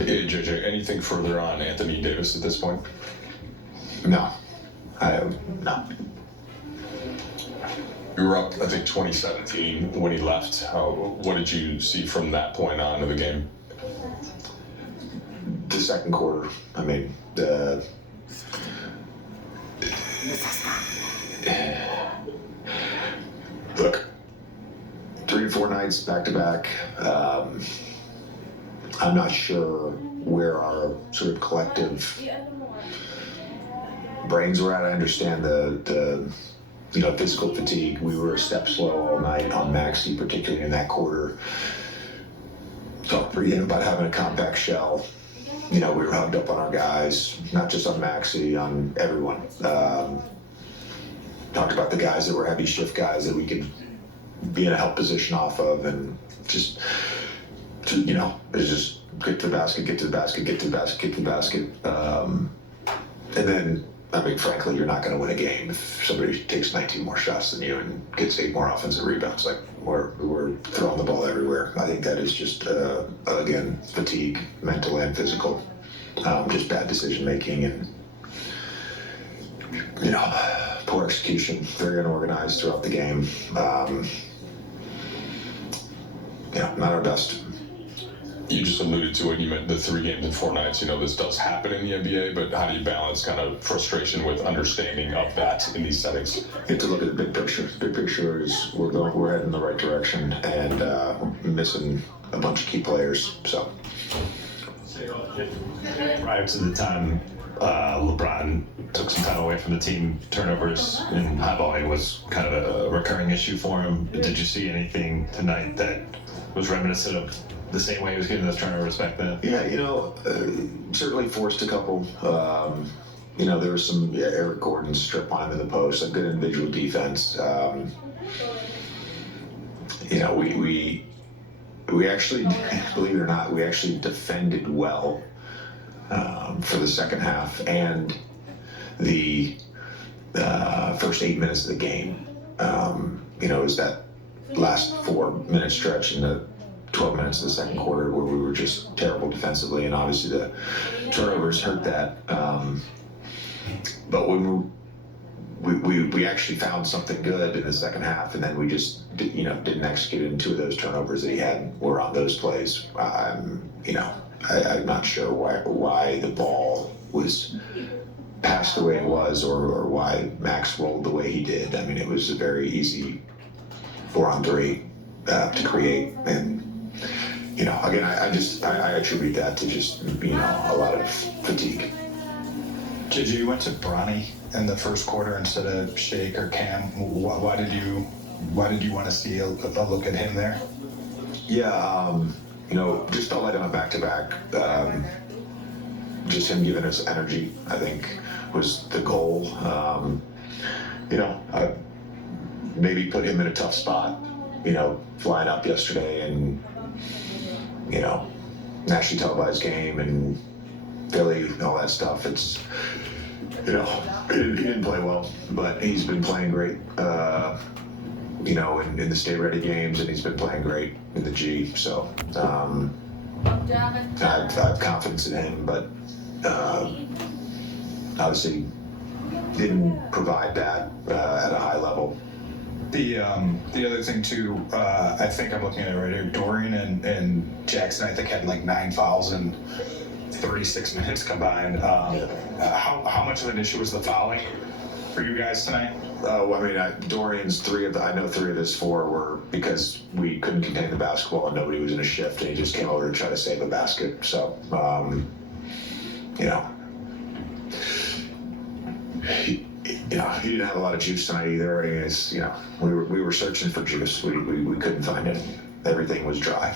Hey, JJ, anything further on Anthony Davis at this point? No, no. You were up, I think, 2017 when he left. What did you see from that point on in the game? The second quarter. I mean, look, 3 to 4 nights back to back. I'm not sure where our sort of collective brains were at. I understand the physical fatigue. We were a step slow all night on Maxey, particularly in that quarter. Talked about having a compact shell. We were hugged up on our guys, not just on Maxey, on everyone. Talked about the guys that were heavy shift guys that we could be in a help position off of, and just it's just get to the basket, get to the basket, get to the basket, get to the basket. And then, I mean, frankly, you're not going to win a game if somebody takes 19 more shots than you and gets 8 more offensive rebounds. Like, we're throwing the ball everywhere. I think that is just, again, fatigue, mental and physical. Just bad decision making and, poor execution, very unorganized throughout the game. Not our best. You just alluded to it. You meant the 3 games in 4 nights. This does happen in the NBA, but how do you balance kind of frustration with understanding of that in these settings? You have to look at the big picture. The big picture is we're heading in the right direction, and we're missing a bunch of key players. So prior to the time LeBron took some time away from the team, turnovers and high volume was kind of a recurring issue for him. Did you see anything tonight that was reminiscent of the same way he was getting those turnovers back then? Yeah, certainly forced a couple. There was some Eric Gordon strip on him in the post, a good individual defense. We actually, believe it or not, we actually defended well for the second half and the first 8 minutes of the game. It was that last 4-minute stretch in the 12 minutes of the second quarter where we were just terrible defensively, and obviously the turnovers hurt that. But when we actually found something good in the second half, and then we just didn't execute it, and 2 of those turnovers that he had were on those plays. I'm not sure why the ball was passed the way it was, or why Max rolled the way he did. I mean, it was a very easy 4-on-3 to create, and again, I attribute that to just a lot of fatigue. JJ, you went to Bronny in the first quarter instead of Shake or Cam. Why did you want to see a look at him there? Yeah, just felt like on a back-to-back, just him giving us energy, I think, was the goal. I maybe put him in a tough spot, flying up yesterday and, nationally televised game and Philly and all that stuff. It's, he didn't play well, but he's been playing great, in the Stay Ready games, and he's been playing great in the G. So I have confidence in him, but obviously didn't provide that at a high level. The other thing too, I think I'm looking at it right here. Dorian and Jackson, I think, had like 9 fouls in 36 minutes combined. How much of an issue was the fouling for you guys tonight? Dorian's 3 of his 4 were because we couldn't contain the basketball and nobody was in a shift, and he just came over to try to save a basket. So, he didn't have a lot of juice tonight either. We were searching for juice. We couldn't find it. Everything was dry.